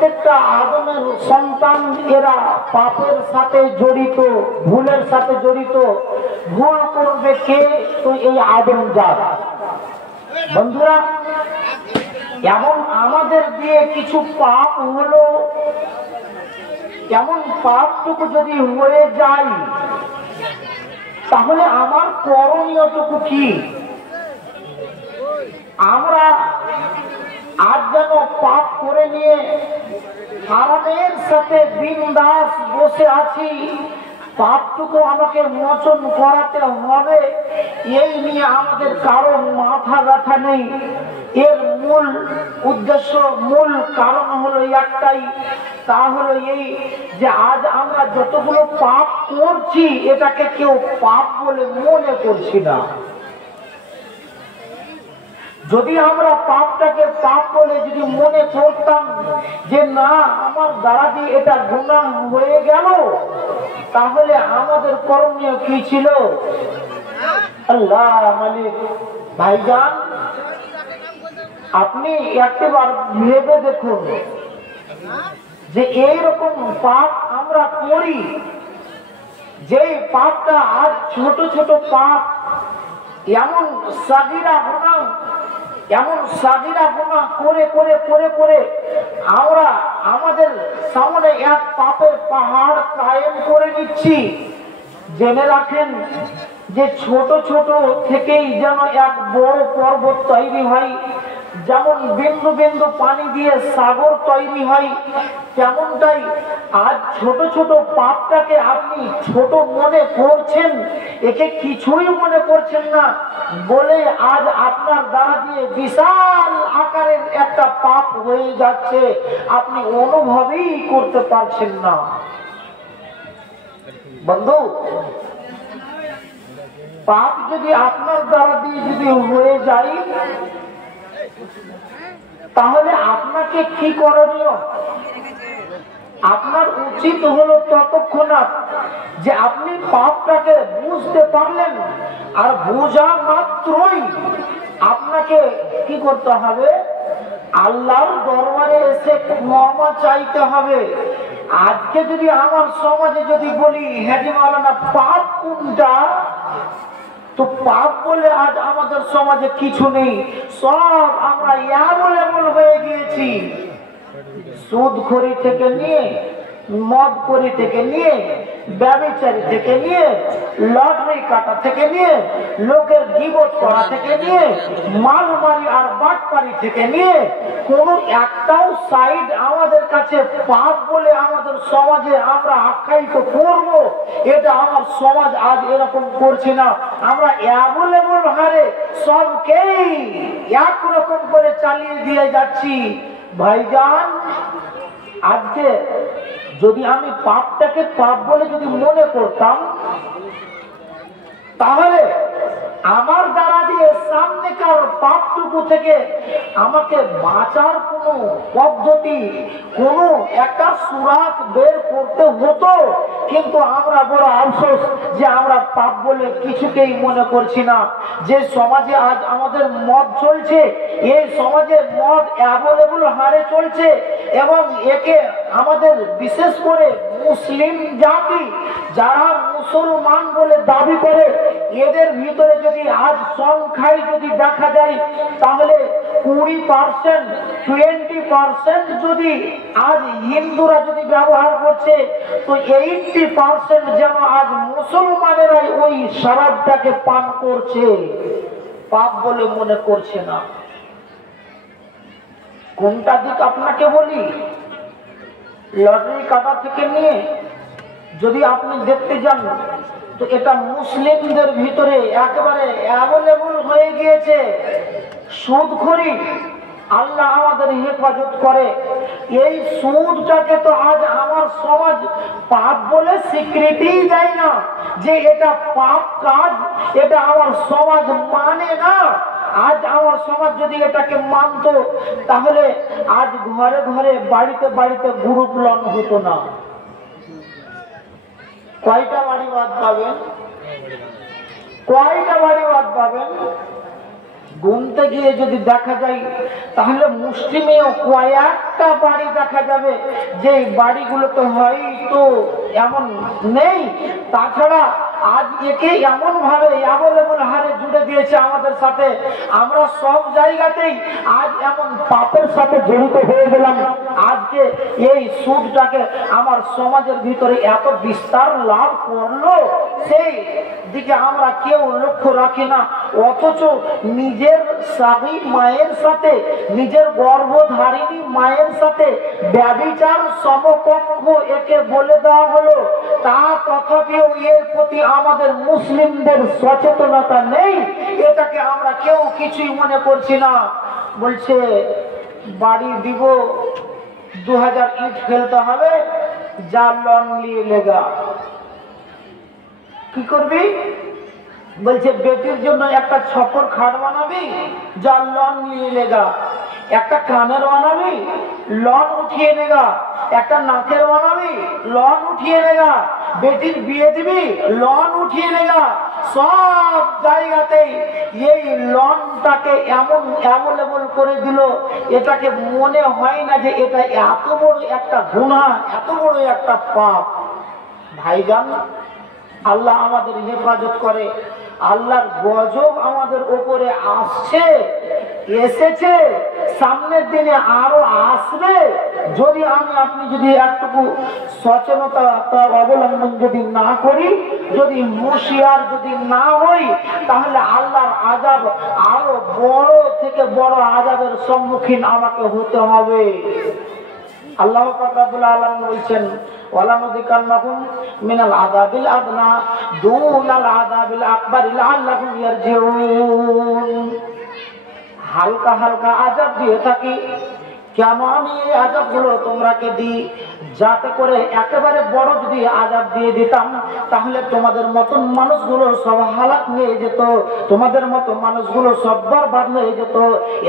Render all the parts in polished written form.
প্রত্যেকটা আদমের সন্তান এরা পাপের সাথে জড়িত, ভুলের সাথে জড়িত। ভুল করবে কে? তো এই আদম জাত। বন্ধুরা, এমন আমাদের দিয়ে কিছু পাপ হলো, এমন পাপটুকু যদি হয়ে যায় তাহলে আমার করণীয়টুকু কি? আমরা আজ যেন পাপ করে নিয়ে আরামের সাথে বিন্দাস বসে আছি, পাপটুকু আমাকে মোচন করাতে হবে, এই নিয়ে আমাদের কারো মাথা ব্যথা নেই। এর মূল উদ্দেশ্য, মূল কারণ হলো একটাই, তা হলো এই যে আজ আমরা যতগুলো পাপ করছি এটাকে কেউ পাপ বলে মনে করছি না। যদি আমরা পাপটাকে পাপ বলে যদি মনে করতাম যে না আমার দ্বারা দিয়ে এটা গুনাহ হয়ে গেল, তাহলে আমাদের করণীয় কি ছিল? আল্লাহ মালিক, ভাইজান আপনি একবার ভেবে দেখুন যে এইরকম পাপ আমরা করি, যেই পাপটা আজ ছোট ছোট পাপ, এমন সাগীরা গুনাহ, এমন সাগীরা গুনাহ করে করে করে করে আমরা আমাদের সামনে এক পাপের পাহাড় কায়েম করে নিচ্ছি। জেনে রাখেন যে ছোট ছোট থেকেই যেন এক বড় পর্বত তৈরি হয়, যেমন বিন্দু বিন্দু পানি দিয়ে সাগর তৈরি হয়, তেমনটাই আজ ছোট ছোট পাপটাকে আপনি ছোট মনে করছেন, একে কিছুই মনে করছেন না বলে আজ আপনার দ্বারা দিয়ে বিশাল আকারের একটা পাপ হয়ে যাচ্ছে, আপনি অনুভবই করতে পারছেন না। বন্ধু, পাপ যদি আপনার দ্বারা দিয়ে যদি হয়ে যায় তাহলে আপনাকে কি করণীয়? আপনার উচিত হলো ততক্ষণাৎ যে আপনি পাপটাকে বুঝতে পারলেন, আর বোঝা মাত্রই আপনাকে কি করতে হবে? আল্লাহর দরবারে এসে ক্ষমা চাইতে হবে। আজকে যদি আমার সমাজে যদি বলি হ্যাঁ জি মাওলানা পাপ কোনটা, তো পাপ বলে আজ আমাদের সমাজে কিছু নেই, সব আমরা অ্যাভেলেবল হয়ে গিয়েছি। সুদখোরি থেকে নিয়ে, মদখোরি থেকে নিয়ে, ব্যভিচারী থেকে নিয়ে, লটারি কাটা থেকে নিয়ে, লোকের গীবত করা থেকে নিয়ে, মালমারি আর বাটপারি থেকে নিয়ে কোনো একটাও সাইড আমাদের কাছে পাপ বলে আমাদের সমাজে আমরা আখ্যায়িত করব, এটা আমার সমাজ আজ এরকম করছে না। আমরা অ্যাভেলেবল হারে সবকেই একরকম করে চালিয়ে দিয়ে যাচ্ছি। ভাইজান, আজকে যদি আমি পাপটাকে পাপ বলে যদি মনে করতাম, তাহলে আমার দ্বারা দিয়ে সামনেকার পাপটুকু থেকে আমাকে বাঁচার কোনো পদ্ধতি, কোনো একটা সুরাত বের করতে হতো। কিন্তু আমরা বড় আফসোস যে আমরা পাপ বলে কিছুকেই মনে করছি না। যে সমাজে আজ আমাদের মদ চলছে, এই সমাজে মদ অ্যাভেলেবল হারে চলছে, এবং একে আমাদের বিশেষ করে মুসলিম জাতি যারা মুসলমান বলে দাবি করে, এদের ভিতরে যদি আজ সংখ্যায় যদি দেখা যায় তাহলে 20%, 20% যদি আজ হিন্দুরা যদি ব্যবহার করছে, তো 80% যেন আজ মুসলমানেরাই ওই শরাবটাকে পান করছে, পাপ বলে মনে করছে না। কোনটা দিক আপনাকে বলি? লটারি কাটা থেকে নিয়ে যদি আপনি দেখতে যান তো এটা মুসলিমদের ভিতরে একেবারে অ্যাভেলেবল হয়ে গিয়েছে। সুদখোরি, আল্লাহ আমাদের হেফাজত করে। এই সুদটাকে তো আজ আমার সমাজ পাপ বলে স্বীকৃতি দেয় না, যে এটা পাপ কাজ, এটা আমার সমাজ মানে না। আজ আমার সমাজ যদি এটাকে মানত তাহলে আজ ঘরে ঘরে বাড়িতে বাড়িতে গ্রুপ লোন হতো না। কয়টা বাড়ি বাদ পাবেন? কয়টা বাড়ি বাদ পাবেন? গুনতে গিয়ে যদি দেখা যায় তাহলে মুসলিমেও কয়েকটা বাড়ি দেখা যাবে, যে বাড়িগুলো তো হয়তো এমন নেই। তাছাড়া আজ একে এমন ভাবে অ্যাভেলেবল হারে জুড়ে দিয়েছে আমাদের সাথে, আমরা সব জায়গাতেই আজ এমন পাপের সাথে জড়িত হয়ে গেলাম। আজকে এই সুদটাকে আমার সমাজের ভিতরে এত বিস্তার লাভ করলো, সেই দিকে আমরা কেউ লক্ষ্য রাখি না। অথচ নিজের স্বামী মায়ের সাথে, নিজের গর্ভধারিণী মায়ের সাথে ব্যভিচার সমকক্ষ একে বলে দেওয়া হলো, তা তথাপিও এর প্রতি আমাদের মুসলিমদের সচেতনতা নেই। এটাকে আমরা কেউ কিছুই মনে করছি না। বলছে বাড়ি দিব 2000 ইট ফেলতে হবে, যা লোন নিয়ে লেগা। কি করবি? বলছে বেটির জন্য একটা ছপর খাট বানাবি, যা লোন নিয়ে লেগা। একটা কানের বানাবি, লোন উঠিয়ে নেগা। একটা নাকের বানাবি, লোন উঠিয়ে নেগা। বেটির বিয়ে দিবি, লোন উঠিয়ে নেগা। সব জায়গাতেই এই লোনটাকে এমন অ্যাভেলেবল করে দিল, এটাকে মনে হয় না যে এটা এত বড় একটা গুনাহ, এত বড় একটা পাপ। ভাইজান, আল্লাহ আমাদের হেফাজত করে। আল্লাহর গজব আমাদের উপরে আসছে, এসেছে, সামনের দিনে আরো আসবে। যদি আপনি যদি একটুকু সচেতনতা অবলম্বন যদি না করি, যদি হুঁশিয়ার যদি না হই, তাহলে আল্লাহর আযাব আরো বড় থেকে বড় আযাবের সম্মুখীন আমাকে হতে হবে। আল্লাহ পাক রব্বুল আলামিন বলছেন, ওয়ালানুযিকান্নাহুম মিনাল আযাবিল আদনা দুনাল আযাবিল আকবার লাআল্লাহুম ইয়ারজিউন। হালকা হালকা আযাব দিয়ে থাকি। কেন আমি এই আযাবগুলো তোমরাকে দিই? যাতে করে একেবারে বড় যদি আযাব দিয়ে দিতাম, তাহলে তোমাদের মতন মানুষগুলো সব হালাক হয়ে যেত, তোমাদের মতো মানুষগুলো সব বরবাদ হয়ে যেত,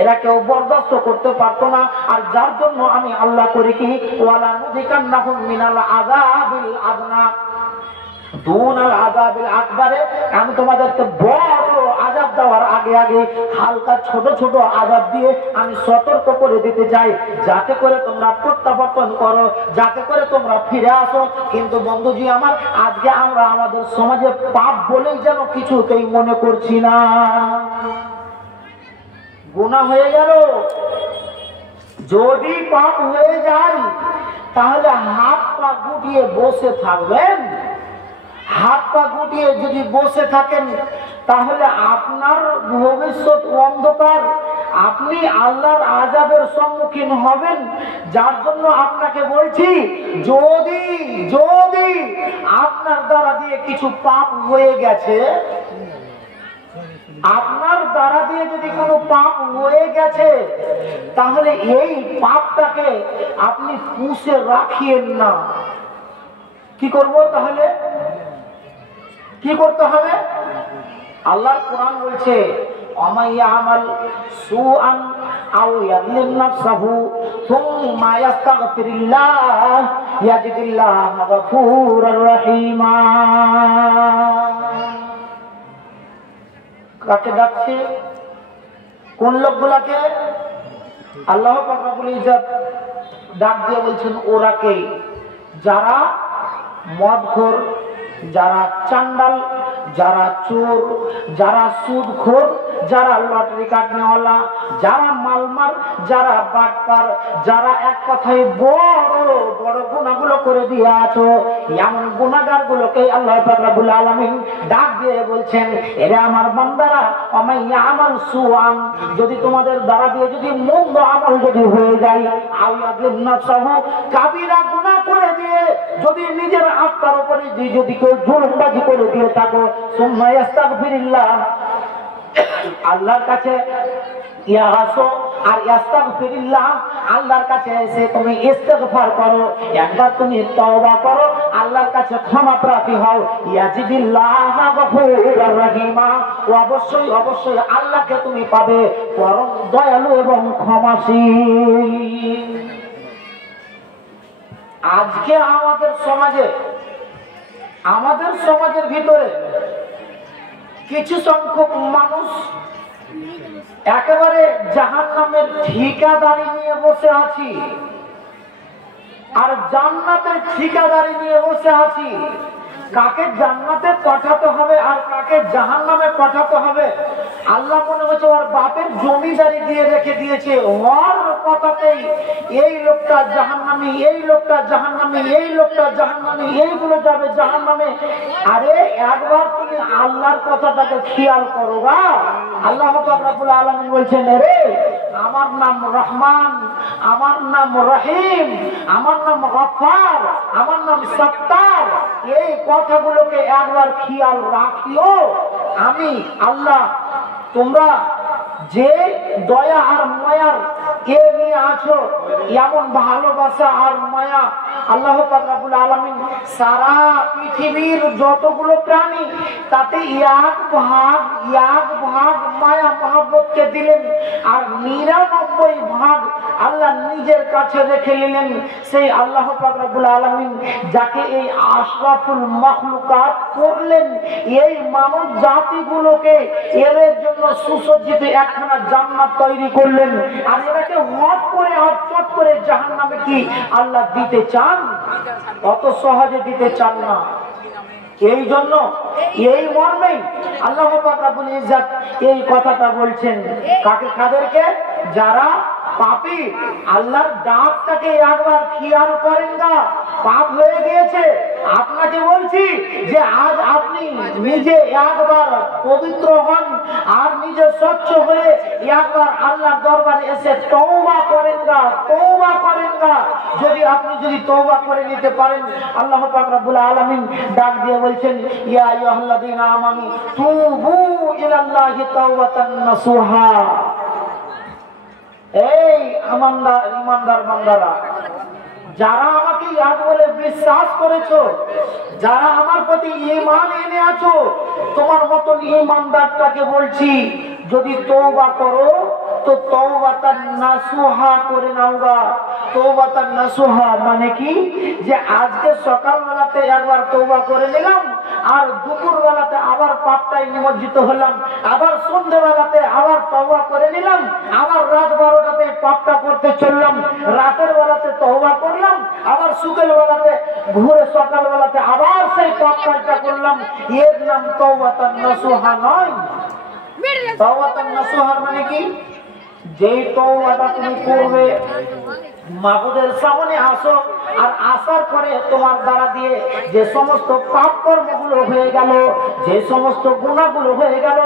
এরা কেউ বরদাস্ত করতে পারতো না। আর যার জন্য আমি আল্লাহ করি কি, ওয়ালানুযিকান্নাহুম মিনাল আযাবিল আদনা দুনাল আযাবিল আকবারে, আমি তোমাদেরকে বড় আযাব দেওয়ার আগে আগে হালকা ছোট ছোট আযাব দিয়ে আমি সতর্ক করে দিতে চাই, যাতে করে তোমরা প্রত্যাবর্তন করো, যাতে করে তোমরা ফিরে আসো। কিন্তু বন্ধুজি আমার, আজকে আমরা আমাদের সমাজে পাপ বলেই যেন কিছুতেই মনে করছি না। গুনাহ হয়ে গেল, যদি পাপ হয়ে যায় তাহলে হাত পা গুটিয়ে বসে থাকবেন? হাত পা গুটিয়ে যদি বসে থাকেন তাহলে আপনার ভবিষ্যৎ অন্ধকার, আপনি আল্লাহর আযাবের সম্মুখীন হবেন। যার জন্য আপনাকে বলছি, যদি যদি আপনার দ্বারা দিয়ে কিছু পাপ হয়ে গেছে, আপনার দ্বারা দিয়ে যদি কোনো পাপ হয়ে গেছে, তাহলে এই পাপটাকে আপনি পুষে রাখিয়েন না। কি করব তাহলে? কি করতে হবে? আল্লাহর কোরআন বলছে, আমাল সুআন আও ইয়াযলিম নাফসাহু সুম্মা ইস্তাগফিরুল্লাহ ইয়াজিদিল্লাহ গফুরুর রহিমা। কাকে ডাকছে? কোন লোকগুলাকে? আল্লাহ পাক রব্বুল ইজ্জত ডাক দিয়ে বলছেন ওরাকে, যারা মদখোর, যারা চান্ডাল, যারা চোর, যারা সুদখোর, যারা লটারি কাটনেওয়ালা, যারা মালমার, যারা বাটপার, যারা এক কথায় বড় বড় গুনাহগুলো করে দিয়ে আছো, এমন গুনাহগার গুলোকে আল্লাহ পাক রব্বুল আলামিন ডাক দিয়ে বলছেন, এরা আমার বান্দারা, আমাইয়া আমাল সুআন, যদি তোমাদের দ্বারা দিয়ে যদি মন্দ আমল যদি হয়ে যায়, আও ইয়াযলিম নাফসাহু, কাবিরা গুনাহ করে দিয়ে যদি নিজের আত্মার উপরে যদি কেউ জুলুমবাজি করে দিয়ে থাকো, সুম্মা ইস্তাগফিরুল্লাহ, আল্লাহর কাছে আসো আর ইস্তাগফিরুল্লাহ, আল্লাহর কাছে এসে তুমি ইস্তেগফার করো, একবার তুমি তওবা করো, আল্লাহর কাছে ক্ষমা প্রার্থী হও, ইয়াজিদিল্লাহ গফুরুর রহিমা, অবশ্যই অবশ্যই আল্লাহকে তুমি পাবে পরম দয়ালু এবং ক্ষমাশীল। আজকে আমাদের সমাজের ভিতরে কিছু সংখ্যক মানুষ একেবারে জাহান্নামের ঠিকাদারি নিয়ে বসে আছি আর জান্নাতের ঠিকাদারি নিয়ে বসে আছি। কাকে জান্নাতে পাঠাতে হবে আর কাকে জাহান্নামে পাঠাতে হবে আল্লাহ মনে হচ্ছে ওর বাপের জমিদারি দিয়ে রেখে দিয়েছে। ওর কথাতেই এই লোকটা জাহান্নামী, এই লোকটা জাহান্নামী, এই লোকটা জাহান্নামী, এইগুলো যাবে জাহান্নামে। আরে একবার তুমি আল্লাহর কথাটাকে খেয়াল করো গা। আল্লাহ পাক রব্বুল আলামিন বলছেন, রে আমার নাম রহমান, আমার নাম রহিম, আমার নাম গফফার, আমার নাম সত্তার। এই কথাগুলোকে একবার খেয়াল রাখিও। আমি আল্লাহ, তোমরা যে দয়া আর মায়ার কে নিয়ে আছো, এমন ভালোবাসা আর মায়া আল্লাহ পাক রব্বুল আলামিন সারা পৃথিবীর যতগুলো প্রাণী তাতে এক ভাগ মায়া মহব্বতকে দিলেন আর ৯৯ ভাগ আল্লাহ নিজের কাছে রেখে নিলেন। সেই আল্লাহ পাক রব্বুল আলামিন যাকে এই আশরাফুল মাখলুকাত করলেন, এই মানব জাতিগুলোকে এদের জন্য সুসজ্জিত একখানা জান্নাত তৈরি করলেন। আর এটাকে হট করে আর চট করে জাহান্নামে কি আল্লাহ দিতে চান? অত সহজে দিতে চান না। এই জন্য এই মর্মেই আল্লাহ পাক রব্বুল ইজ্জত এই কথাটা বলছেন। কাদেরকে? যারা পাপী। আল্লাহর ডাকটাকে একবার খেয়াল করেন না। পাপ হয়ে গিয়েছে। আপনাকে বলছি যে আজ আপনি নিজে একবার পবিত্র হন আর নিজে স্বচ্ছ হয়ে একবার আল্লাহর দরবারে এসে তওবা করেন না, তওবা করেন না। যদি তওবা করে নিতে পারেন, আল্লাহ পাক রব্বুল আলামিন ডাক দিয়ে বলছেন, ইয়া আইয়ুহাল্লাযীনা আমানু তুবু ইলাল্লাহি তাওবাতান নাসুহা। এই ইমানদার বান্দারা, যারা আমাকে ইয়াদ বলে বিশ্বাস করেছো, যারা আমার প্রতি ঈমান এনে আছো, তোমার মতন ঈমানদারটাকে বলছি, যদি তওবা করো তো তওবাতান নাসুহা করে নাওগা। তওবাতান নাসুহা মানে কি? যে আজকে সকালবেলাতে একবার তওবা করে নিলাম আর দুপুর বেলাতে আবার পাপটাই নিমজ্জিত হলাম, আবার সন্ধ্যেবেলাতে আবার তওবা করে নিলাম, আবার রাত 12টাতে পাপটা করতে চললাম, রাতের বেলাতে তওবা করলাম, আবার সকাল বেলাতে ঘুরে সকাল বেলাতে আবার সেই পাপ কাজটা করলাম। এর নাম তওবাতান নাসুহা নয়। তওবাতান নাসুহা মানে কি? যেই তওবাটা তুমি করবে, মাবুদের সামনে আসো, আর আসার পরে তোমার দ্বারা দিয়ে যে সমস্ত পাপ কর্মগুলো হয়ে গেল, যে সমস্ত গুনাহগুলো হয়ে গেল,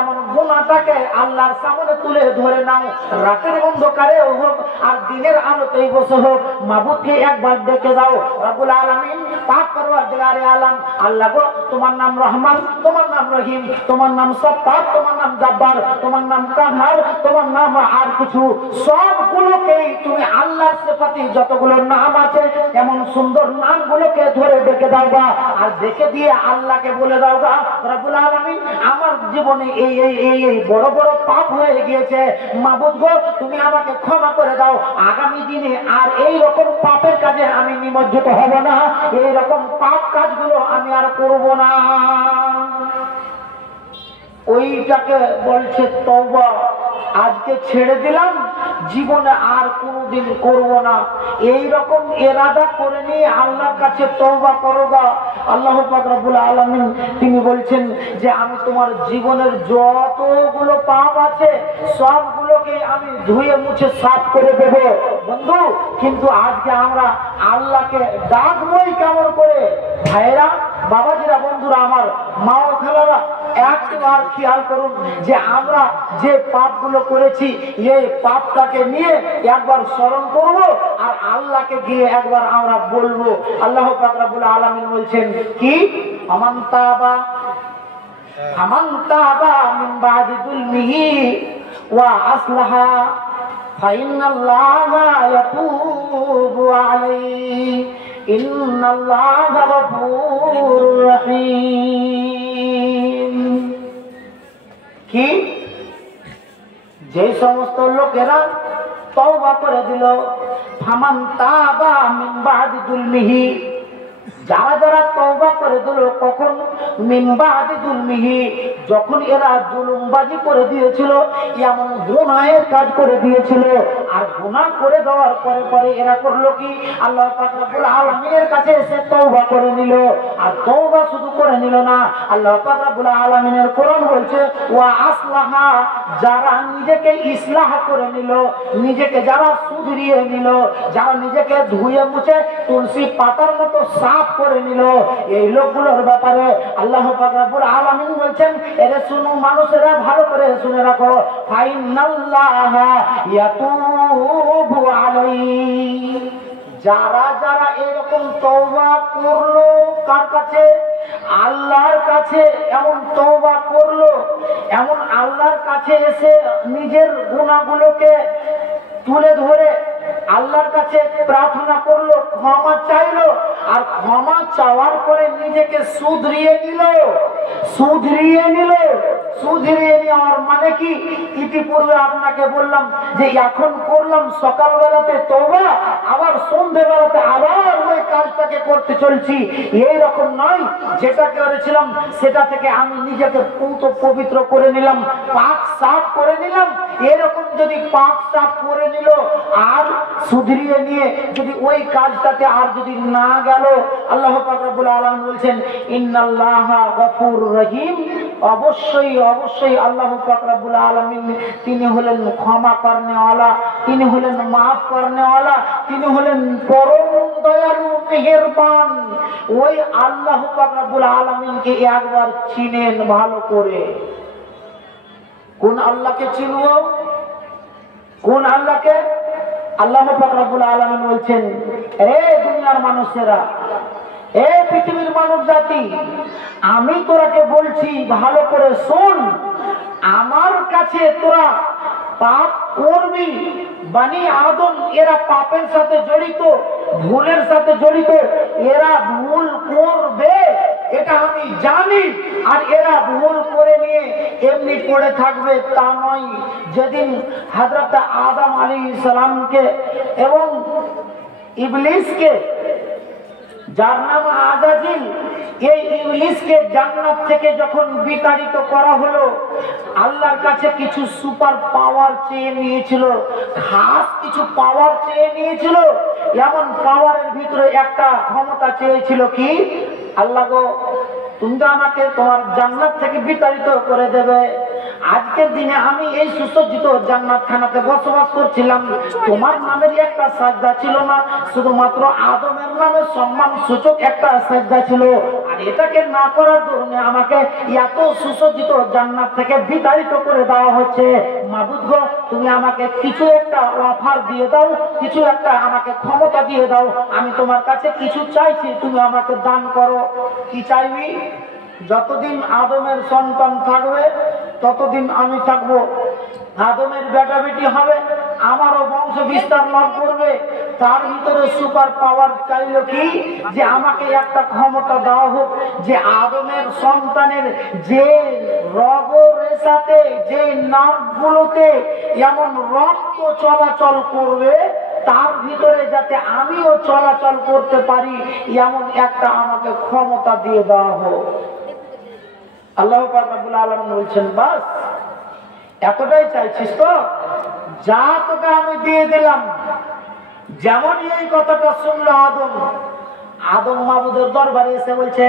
এমন গুনাহটাকে আল্লাহর সামনে তুলে ধরে নাও। রাতের অন্ধকারে হোক আর দিনের আলোতেই বসে হোক, মাবুদকে একবার ডেকে দাও, রব্বুল আলামিন পাক পরওয়ারদিগারে আলম, আল্লাহ গো, তোমার নাম রহমান, তোমার নাম রহিম, তোমার নাম সত্তার, তোমার নাম জব্বার, তোমার নাম কাহার, তোমার নাম আর কিছু, সবগুলোকেই তুমি আল্লাহর সিফাতি যতগুলো নাম আছে এমন সুন্দর নামগুলোকে ধরে ডেকে দাওগা। আর ডেকে দিয়ে আল্লাহকে বলে দাওগা, রব্বুল আলামিন আমার জীবনে এই বড় বড় পাপ হয়ে গিয়েছে, মাবুদ গো তুমি আমাকে ক্ষমা করে দাও। আগামী দিনে আর এই রকম পাপের কাজে আমি নিমজ্জিত হব না, এই রকম পাপ কাজগুলো আমি আর করব না। ওইটাকে বলছে তওবা। আজকে ছেড়ে দিলাম, জীবনে আর কোনোদিন করব না, এই রকম ইরাদা করে নিয়ে আল্লাহর কাছে তওবা করবা। আল্লাহ পাক রব্বুল আলামিন তিনি বলছেন যে আমি তোমার জীবনের যতগুলো পাপ আছে সবগুলোকে আমি ধুয়ে মুছে সাফ করে দেব। বন্ধু, কিন্তু আজকে আমরা আল্লাহকে ডাকবই কেমন করে? ভাইরা, বাবাজিরা, বন্ধুরা আমার, মা ও খালারা, একবার খেয়াল করুন যে আমরা যে পাপগুলো করেছি এই পাপটাকে নিয়ে একবার স্মরণ করব আর আল্লাহকে গিয়ে একবার আমরা বলবো। আল্লাহ পাক রব্বুল আলামিন বলছেন কি? আমান তাবা মিন বাদি যুলমিহি ওয়া আসলাহা ফাইন্নাল্লাহা ইয়াতুবু আলাইহি ইন্নাল্লাহা গফুরুর রহিম। কি? যে সমস্ত লোকেরা তওবা করে দিল, ফামান তাবা মিন বাদি যুলমিহি, যারা যারা তওবা করে দিল কখন মিন বাদি যুলমিহি, যখন এরা জুলুমবাজি করে দিয়েছিল, এমন গুনাহের কাজ করে দিয়েছিল, আর গুনাহ করে দেওয়ার পরে পরে এরা করলো কি, আল্লাহ পাক রব্বুল আলামিনের কাছে এসে তওবা করে নিল। আর তওবা শুধু করে নিল না, আল্লাহ পাক রব্বুল আলামিনের কোরআন বলছে ওয়া আসলাহা, যারা নিজেকে ইসলাহ করে নিল, নিজেকে যারা শুধরিয়ে নিল, যারা নিজেকে ধুয়ে মুছে তুলসী পাতার মতো সাফ করে নিল, এই লোকগুলোর ব্যাপারে আল্লাহ পাক রব্বুল আলামিন বলছেন, এরে শুনো মানুষেরা, ভালো করে শুনে রাখো, ফাইনাল্লাহা ইয়াতুবু আলাইহি, যারা যারা এরকম তওবা করলো, কার কাছে? আল্লাহর কাছে এমন তওবা করলো, এমন আল্লাহর কাছে এসে নিজের গুনাহগুলোকে তুলে ধরে আল্লাহর কাছে প্রার্থনা করলো, ক্ষমা চাইলো, আর ক্ষমা চাওয়ার পরে নিজেকে শুধরিয়ে নিল। শুধরিয়ে নেওয়ার মানে কি? ইতিপূর্বে আপনাকে বললাম যে এখন করলাম সকালবেলাতে তওবা, আবার সন্ধ্যেবেলাতে আবার ওই কাজটাকে করতে চলছি, এই রকম নয়। যেটা করেছিলাম সেটা থেকে আমি নিজেকে পুত পবিত্র করে নিলাম, পাক সাফ করে নিলাম। এরকম যদি পাক সাফ করে নিল আর শুধরিয়ে নিয়ে যদি ওই কাজটাতে আর যদি না গেল, আল্লাহ পাক রব্বুল আলামিন বলছেন ইন্নাল্লাহা গফুরুর রহিম, অবশ্যই অবশ্যই আল্লাহ পাক রব্বুল আলামিন তিনি হলেন ক্ষমা করনেওয়ালা, তিনি হলেন মাফ করনেওয়ালা, তিনি হলেন পরম দয়ালু মেহেরবান। ওই আল্লাহ পাক রব্বুল আলামিনকে একবার চিনেন ভালো করে। কোন আল্লাহকে চিনব? কোন আল্লাহকে? আল্লাহ পাক রব্বুল আলামিন বলছেন, রে দুনিয়ার মানুষেরা, এ পৃথিবীর মানব জাতি, আমি তোরাকে বলছি ভালো করে শোন, আমার কাছে তোরা পাপ করবি। বনি আদম এরা পাপের সাথে জড়িত, ভুলের সাথে জড়িত, এরা ভুল করবে এটা আমি জানি। আর এরা ভুল করে নিয়ে এমনি পড়ে থাকবে তা নয়। যেদিন হযরত আদম আলাইহিস সালামকে এবং ইবলিসকে, যার নাম আজাজিল, এই ইবলিসকে জান্নাত থেকে যখন বিতাড়িত করা হলো, আল্লাহর কাছে কিছু সুপার পাওয়ার চেয়ে নিয়েছিল, খাস কিছু পাওয়ার চেয়ে নিয়েছিল। এমন পাওয়ারের ভিতরে একটা ক্ষমতা চেয়েছিল কি, আল্লাহ গো তুমি তো আমাকে তোমার জান্নাত থেকে বিতাড়িত করে দেবে। আজকের দিনে আমি এই সুসজ্জিত জান্নাত খানাতে বসবাস করছিলাম, তোমার নামের একটা সাজদা ছিল না, শুধুমাত্র আদমের নামে সম্মান সূচক একটা সাজদা ছিল। আর এটাকে না করার জন্য আমাকে এত সুসজ্জিত জান্নাত থেকে বিতাড়িত করে দেওয়া হচ্ছে। মাবুদ গো তুমি আমাকে কিছু একটা অফার দিয়ে দাও, কিছু একটা আমাকে ক্ষমতা দিয়ে দাও, আমি তোমার কাছে কিছু চাইছি, তুমি আমাকে দান করো। কি চাইবি? যতদিন আদমের সন্তান থাকবে ততদিন আমি থাকবো, আদমের বেটা বেটি হবে, আমারও বংশ বিস্তার লাভ করবে। তার ভিতরে সুপার পাওয়ার চাইল কি, যে আমাকে একটা ক্ষমতা দেওয়া হোক, যে আদমের সন্তানের যে রগ রেশাতে, যে নার্ভগুলোতে এমন রক্ত চলাচল করবে, তার ভিতরে যাতে আমিও চলাচল করতে পারি, এমন একটা আমাকে ক্ষমতা দিয়ে দেওয়া হোক। আল্লাহ পাক রব্বুল আলামিন বলছেন, বাস এতটাই চাইছিস তো, যা তোকে আমি দিয়ে দিলাম। যেমন এই কথাটা শুনলো আদম, আদম মাবুদের দরবারে এসে বলছে,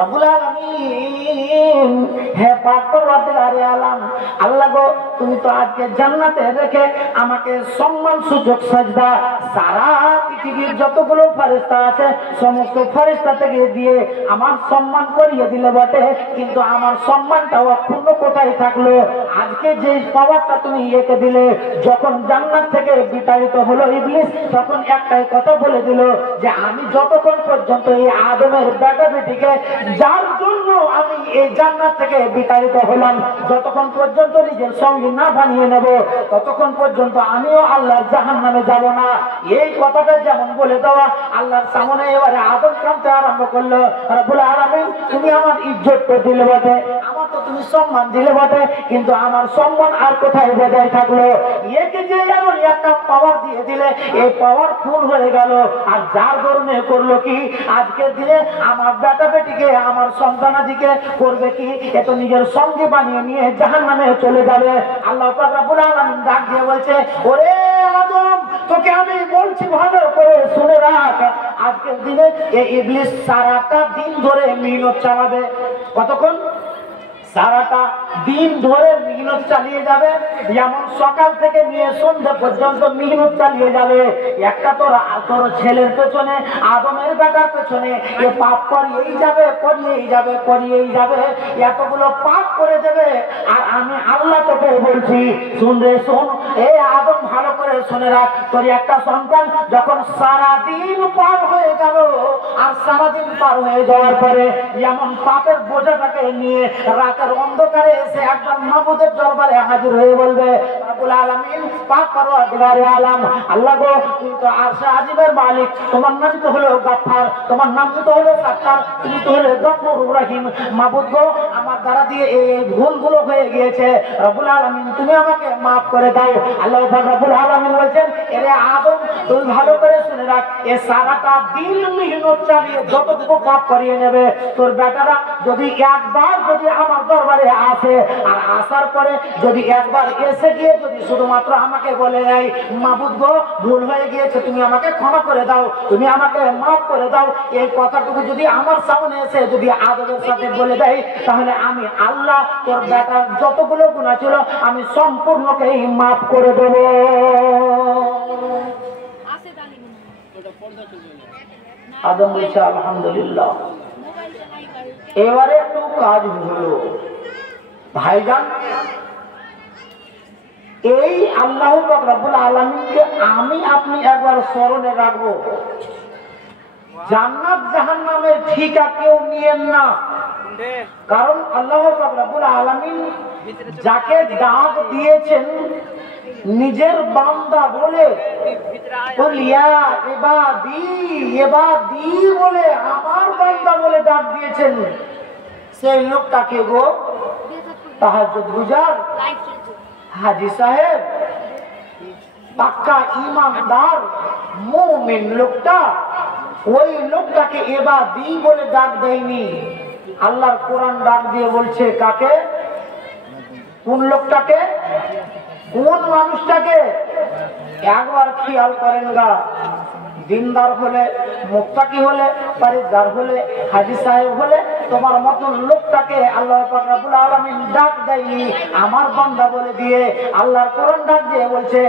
রব্বুল আলামিন, হে পাক পরওয়ারদিগারে আলাম, আল্লাহ গো তুমি তো আজকে জান্নাতে রেখে আমাকে সম্মান সূচক সাজদা সারা পৃথিবীর যতগুলো ফেরেশতা আছে সমস্ত ফেরেশতা থেকে দিয়ে আমার সম্মান করিয়ে দিলে বটে, কিন্তু আমার সম্মানটা অক্ষুণ্ণ কোথায় থাকলো? আজকে যে পাওয়ারটা তুমি একে দিলে, যখন জান্নাত থেকে বিতাড়িত হলো ইবলিস, তখন একটাই কথা বলে দিল যে আমি যতক্ষণ পর্যন্ত এই আদমের বেটা বেটিকে, যার জন্য আমি এই জান্নাত থেকে বিতাড়িত হলাম, যতক্ষণ পর্যন্ত নিজের সঙ্গী না বানিয়ে নেব, ততক্ষণ পর্যন্ত আমিও আল্লাহর জাহান্নামে যাব না। এই কথাটা যে যেমন বলে দেওয়া, আল্লাহর সামনে এবারে আদম কাঁদতে আরম্ভ করলো। রব্বুল আলামিন তুমি আমার ইজ্জত তো দিলে বটে, আমার তো তুমি সম্মান দিলে বটে, কিন্তু আমার সম্মান আর কোথায় বজায় থাকলো? একে যে এমন একটা পাওয়ার দিয়ে দিলে, এই পাওয়ার ফুল হয়ে গেল। আর যার ধরনে করলো কি, আজকের দিনে আমার বেটা বেটিকে, আমার সন্তানাদিকে করবে কি? এ তো নিজের সঙ্গে বানিয়ে নিয়ে জাহান্নামে চলে যাবে। আল্লাহ পাক রব্বুল আলামিন ডাক দিয়ে বলছে, ওরে আদম, তোকে আমি বলছি ভালো করে শুনে রাখ, আজকের দিনে এই ইবলিস সারাটা দিন ধরে মেহনত চালাবে। কতক্ষণ? সারাটা দিন ধরে মেহনত চালিয়ে যাবে। যেমন সকাল থেকে নিয়ে সন্ধ্যা পর্যন্ত মেহনত চালিয়ে যাবে। একটা তোর ছেলের পেছনে, আদমের বেটার পেছনে এ পাপ করিয়েই যাবে, করিয়েই যাবে, করিয়েই যাবে, এতগুলো পাপ করে দেবে। আর আমি আল্লাহ তোকে বলছি, শুন রে শোন, এই আদম ভালো করে শুনে রাখ, তোর একটা সন্তান যখন সারাদিন পার হয়ে গেল, আর সারাদিন পার হয়ে যাওয়ার পরে যেমন পাপের বোঝাটাকে নিয়ে রাতের অন্ধকারে এসে একবার মাবুদের দরবারে হাজির হয়ে বলবে, রব্বুল আলামিন, পাক পরওয়ারদিগারে আলাম, আল্লাহ গো, তুমি তো আরশে আজিমের মালিক, তোমার নাম তো হলো গাফফার, তোমার নাম তো হলো সাত্তার, তুমি তো হলো গফুরুর রহিম। মাবুদ গো, আমার দ্বারা দিয়ে এই ভুলগুলো হয়ে গিয়েছে, রব্বুল আলামিন তুমি আমাকে মাফ করে দাও। আল্লাহ পাক রব্বুল আলামিন বলছেন, এরে আদম, তুই ভালো করে শুনে রাখ, এ সারাটা দিন মেহনত চালিয়ে যতটুকু পাপ করিয়ে নেবে, তোর বেটারা যদি একবার যদি আমার দরবারে আসে, আর আসার পরে যদি একবার এসে গিয়ে যদি শুধুমাত্র আমাকে বলে নেয়, মাবুদ গো, ভুল হয়ে গিয়েছে, তুমি আমাকে ক্ষমা করে দাও, তুমি আমাকে মাফ করে দাও, এই কথাটুকু যদি আমার সামনে এসে যদি আদবের সাথে বলে দেয়, তাহলে আমি আল্লাহ তোর বেটার যতগুলো গুনাহ ছিল আমি সম্পূর্ণকেই মাফ করে দেব। আদম বলছে আলহামদুলিল্লাহ। এবারে একটু কাজ হলো ভাইজান, এই আল্লাহ পাক রব্বুল আলামিনকে আমি আপনি একবার স্মরণে রাখবো। জান্নাত জাহান্নামের ঠিকা কেউ নিয়েন না, কারণ আল্লাহ পাক রব্বুল আলামিন যাকে ডাক দিয়েছেন নিজের বান্দা বলে, বলে আমার বান্দা বলে ডাক দিয়েছেন, সেই লোকটাকে গো তাহাজ্জুদ গুজার হাজী সাহেব, পাক্কা ইমানদার মুমিন লোকটা, ওই লোকটাকে ইবাদি বলে ডাক দেয়নি। আল্লাহর কোরআন ডাক দিয়ে বলছে কাকে? কোন লোকটাকে? কোন মানুষটাকে? একবার খেয়াল করেন গা, দিনদার হলে, মুত্তাকি হলে, পরেজগার হলে, হাজী সাহেব হলে, তোমার মতন লোকটাকে আল্লাহ পাক রব্বুল আলামিন ডাক দেয়নি আমার বান্দা বলে দিয়ে। আল্লাহর কোরআন ডাক দিয়ে বলছে,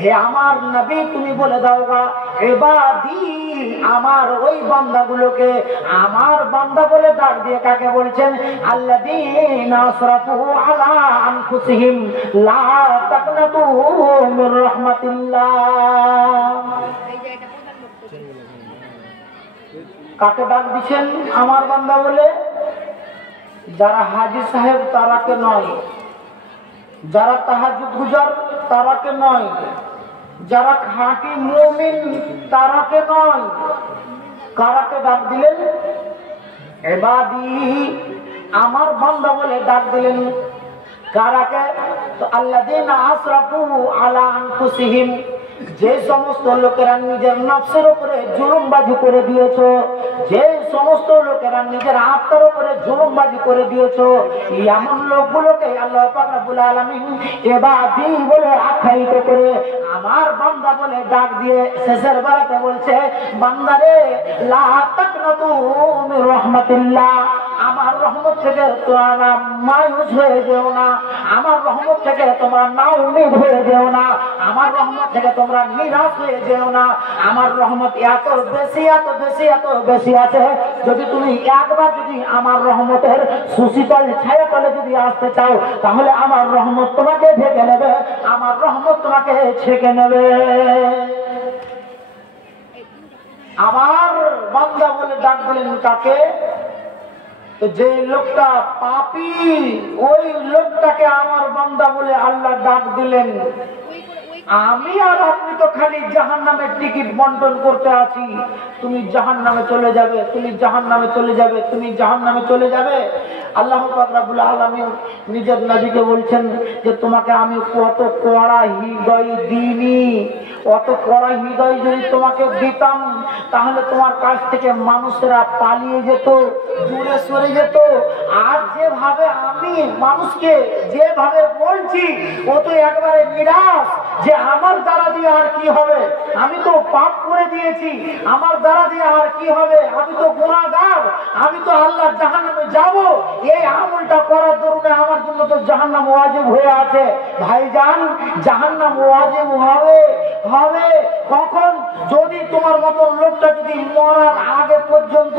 হে আমার নবী, তুমি বলে দাও গা, ইবাদি, আমার ওই বান্দাগুলোকে আমার বান্দা বলে ডাক দিয়ে কাকে বলছেন? আল্লাযীনা আসরাফু আলা আনফুসিহিম লা তাকনাতু মির রাহমাতিল্লাহ। কাকে ডাক দিচ্ছেন আমার বান্দা বলে? যারা হাজী সাহেব তারাকে নয়, যারা তাহাজ্জুদ গুজার তারাকে নয়, যারা খাঁটি মুমিন তারাকে নয়। কারাকে ডাক দিলেন? ইবাদি, আমার বান্দা বলে ডাক দিলেন। কারাকে? তো আল্লাযীনা আসরাফু আলা আনফুসিহিম, যে সমস্ত লোকেরা নিজের নফসের উপরে জুলুমবাজি করে দিয়েছো, যে সমস্ত লোকেরা নিজের আত্মার উপরে জুলুমবাজি করে দিয়েছো, এমন লোকগুলোকে আল্লাহ পাক রব্বুল আলামিন ইবাদি বলে আখ্যায়িত করে আমার বান্দা বলে ডাক দিয়ে শেষের বেলাতে বলছে, বান্দারে, লা তাকনাতু মির রাহমাতিল্লাহ, আমার রহমত থেকে তোমরা মায়ুস হয়ে যেও না, আমার রহমত থেকে তোমরা নাউমিদ হয়ে যেও না, আমার রহমত থেকে তোমরা নিরাশ হয়ে যেও না। আমার রহমত এত বেশি, এত বেশি, এত বেশি আছে, যদি তুমি একবার যদি আমার রহমতের সুশীতল ছায়া তলে যদি আসতে চাও, তাহলে আমার রহমত তোমাকে ঢেকে নেবে, আমার রহমত তোমাকে ছেঁকে নেবে। আমার বান্দা বলে ডাক দিলেন কাকে? তো যে লোকটা পাপী, ওই লোকটাকে আমার বান্দা বলে আল্লাহ ডাক দিলেন। আমি আর আপনি তো খালি জাহান্নামের টিকিট বন্টন করতে আছি। তুমি জাহান্নামে চলে যাবে, তুমি জাহান্নামে চলে যাবে, তুমি জাহান্নামে চলে যাবে। আল্লাহ পাক রব্বুল আলামিন নিজের নবীকে বলছেন যে তোমাকে আমি কত কড়া হৃদয় দিইনি, অত কড়া হৃদয় যদি তোমাকে দিতাম তাহলে তোমার কাছ থেকে মানুষেরা পালিয়ে যেত, দূরে সরে যেত। আর যেভাবে আমি মানুষকে যেভাবে বলছি ও তো একবারে নিরাশ যে আমার দ্বারা দিয়ে আর কি হবে, আমি তো পাপ করে দিয়েছি, আমার দ্বারা দিয়ে আর কি হবে, আমি তো গুনাহগার, আমি তো আল্লাহর জাহান্নামে যাব। এই আমলটা করার দরুনে আমার জন্য তো জাহান্নাম ওয়াজিব হয়ে আছে। ভাইজান, জাহান্নাম ওয়াজিব হবে হবে কখন? যদি তোমার মতো লোকটা যদি মরার আগে পর্যন্ত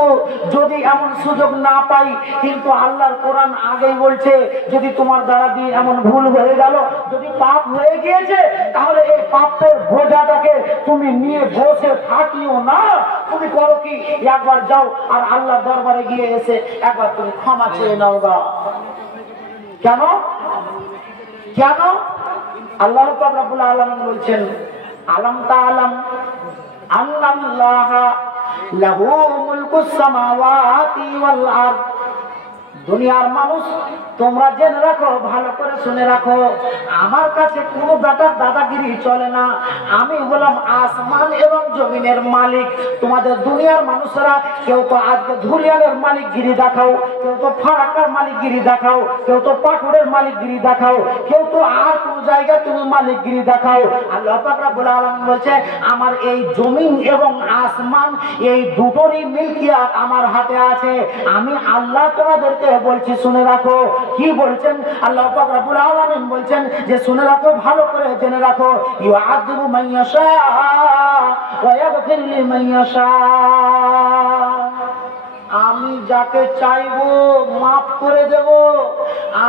যদি এমন সুযোগ না পাই। কিন্তু আল্লাহর কোরআন আগেই বলছে যদি তোমার দ্বারা দিয়ে এমন ভুল হয়ে গেল, যদি পাপ হয়ে গিয়েছে, তাহলে এই পাপের বোঝাটাকে তুমি নিয়ে বসে থাকিও না। তুমি করো কি, একবার যাও আর আল্লাহর দরবারে গিয়ে এসে একবার তুমি ক্ষমা চেয়ে নাও গা। কেন কেন? আল্লাহ পাক রব্বুল আলামিন বলছেন আলাম তাআলাম আন্নাল্লাহা লাহু মুলকুস সামাওয়াতি ওয়াল আরদ। দুনিয়ার মানুষ তোমরা জেনে রাখো, ভালো করে শুনে রাখো, আমার কাছে কোনো বেটার দাদাগিরি চলে না। আমি হলাম আসমান এবং জমিনের মালিক। তোমাদের দুনিয়ার মানুষরা কেউ তো আজকে ধুলিয়ানের মালিকগিরি দেখাও, কেউ তো ফারাক্কার মালিকগিরি দেখাও, কেউ তো পাকুড়ের মালিকগিরি দেখাও, কেউ তো আর কোন জায়গায় তুমি মালিকগিরি দেখাও। আল্লাহ পাক রব্বুল আলামিন বলছে আমার এই জমিন এবং আসমান এই দুটোরই মিলকিয়াত আমার হাতে আছে। আমি আল্লাহ তোমাদেরকে বলছি শুনে রাখো। কি বলছেন আল্লাহ পাক রব্বুল আলামিন? বলছেন যে শুনে রাখো, ভালো করে জেনে রাখো, ইউআযিবু মান ইয়াশা ওয়া ইয়াগফিরু লিমান ইয়াশা। আমি যাকে চাইবো মাফ করে দেব,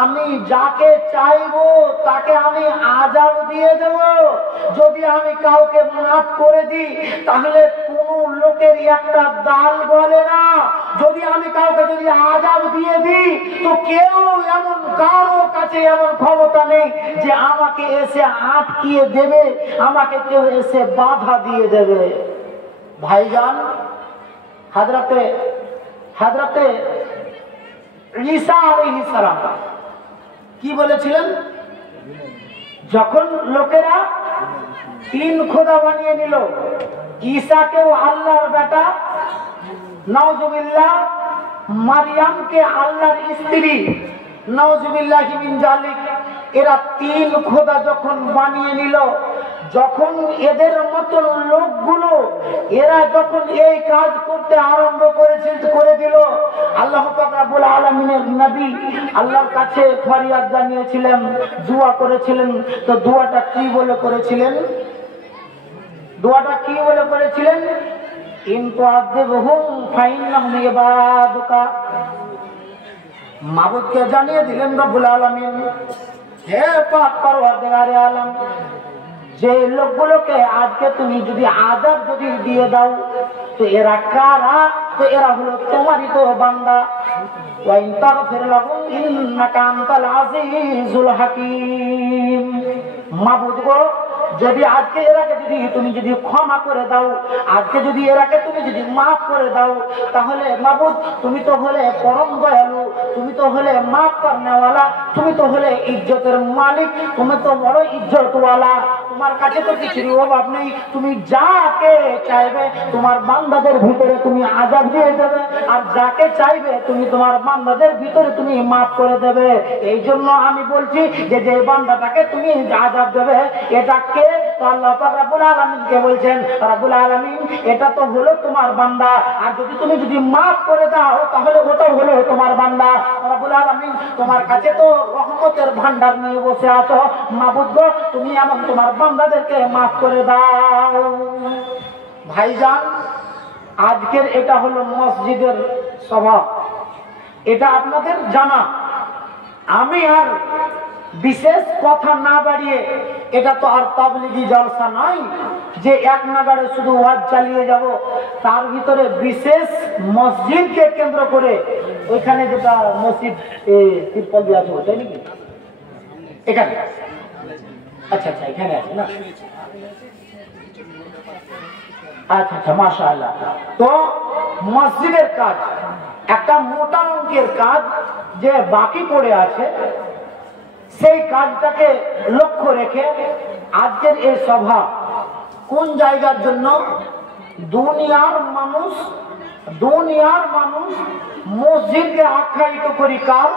আমি যাকে চাইবো তাকে আমি আযাব দিয়ে দেব। যদি আমি কাউকে মাফ করে দিই তাহলে কোন লোকের একটা দাল বলে না। যদি আমি কাউকে যদি আযাব দিয়ে দিই তো কেউ এমন কারো কাছে এমন ক্ষমতা নেই যে আমাকে এসে আটকিয়ে দেবে, আমাকে কেউ এসে বাধা দিয়ে দেবে। ভাইজান, হযরতে ঈসা আলাইহিস সালাম কি বলেছিলেন? যখন লোকেরা তিন খোদা বানিয়ে নিল, ঈসাকেও আল্লাহর বেটা, নাউজুবিল্লাহ, মারিয়ামকে আল্লাহর স্ত্রী, নাউজুবিল্লাহি মিন জালিক, এরা তিন খোদা যখন বানিয়ে নিল, যখন এদের মতো লোকগুলো এরা যখন এই কাজ করতে আরম্ভ করে দিল, আল্লাহ পাক রব্বুল আলামিনের নবী আল্লাহর কাছে ফরিয়াদ জানিয়েছিলেন, দোয়া করেছিলেন। তো দোয়াটা কি বলে করেছিলেন? দোয়াটা কি বলে করেছিলেন? ইন তুআযিবহুম ফাইন্নাহুম ইবাদুকা। মাবুদকে জানিয়ে দিলেন রব্বুল আলামিন, হে পাক পরওয়ারদিগারে আলম, যে লোকগুলোকে আজকে তুমি যদি আযাব যদি দিয়ে দাও তো এরা কারা? তো এরা হলো তোমারই তো বান্দা। ওয়া ইন তাগফির লাহুম ইন্নাকা আনতাল আজিজুল হাকীম। মাবুদ গো, যদি আজকে এরাকে তুমি যদি ক্ষমা করে দাও, আজকে যদি এরাকে তুমি যদি মাফ করে দাও, তাহলে মাবুদ তুমি তো হলে পরম দয়ালু, তুমি তো হলে মাফ করনেওয়ালা, তুমি তো হলে ইজ্জতের মালিক, তুমি তো বড় ইজ্জতওয়ালা, তোমার কাছে তো কিছুর অভাব নেই। তুমি যাকে চাইবে তোমার বান্দাদের ভিতরে তুমি আযাব দিয়ে দেবে, আর যাকে চাইবে তুমি তোমার বান্দাদের ভিতরে তুমি মাফ করে দেবে। এই জন্য আমি বলছি যে যে বান্দাটাকে তুমি আযাব দেবে এটা কে? তো আল্লাহ পাক রব্বুল আলামিনকে বলছেন, রব্বুল আলামিন এটা তো হলো তোমার বান্দা, আর যদি তুমি মাফ করে দাও তাহলে ওটাও হলো তোমার বান্দা। রব্বুল আলামিন তোমার কাছে তো রহমতের ভান্ডার নিয়ে বসে আছো, মাবুদ গো তুমি এমন তোমার বান্দাদেরকে মাফ করে দাও। ভাইজান, আজকের এটা হলো মসজিদের সভা, এটা আপনাদের জানা। আমি আর বিশেষ কথা না বাড়িয়ে, এটা তো আর তাবলীগি জলসা নয় যে এক নাগাড়ে শুধু ওয়াজ চালিয়ে যাব। তার ভিতরে বিশেষ মসজিদকে কেন্দ্র করে, ওইখানে যেটা মসজিদ তিরপল দিয়ে আছে ওটাই নাকি? এখানে? আচ্ছা আচ্ছা, এখানে আছে না? আচ্ছা আচ্ছা, মাশাআল্লাহ। তো মসজিদের কাজ একটা মোটা অঙ্কের কাজ যে বাকি পড়ে আছে, সেই কাজটাকে লক্ষ্য রেখে আজকের এই সভা কোন জায়গার জন্য? দুনিয়ার মানুষ মসজিদকে আখ্যায়িত করি কার?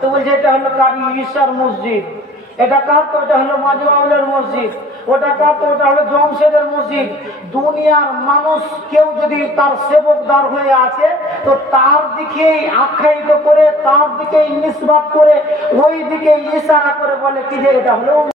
তো বলছে এটা হলো কারি ঈশার মসজিদ, এটা কার? তো এটা হলো মাজবাউলের মসজিদ, ওটা কার? তো ওটা হলো জমশেদের মসজিদ। দুনিয়ার মানুষ কেউ যদি তার সেবকদার হয়ে আছে, তো তার দিকেই আখ্যায়িত করে, তার দিকেই নিসবত করে, ওই দিকে ইশারা করে বলে কি যে এটা হলো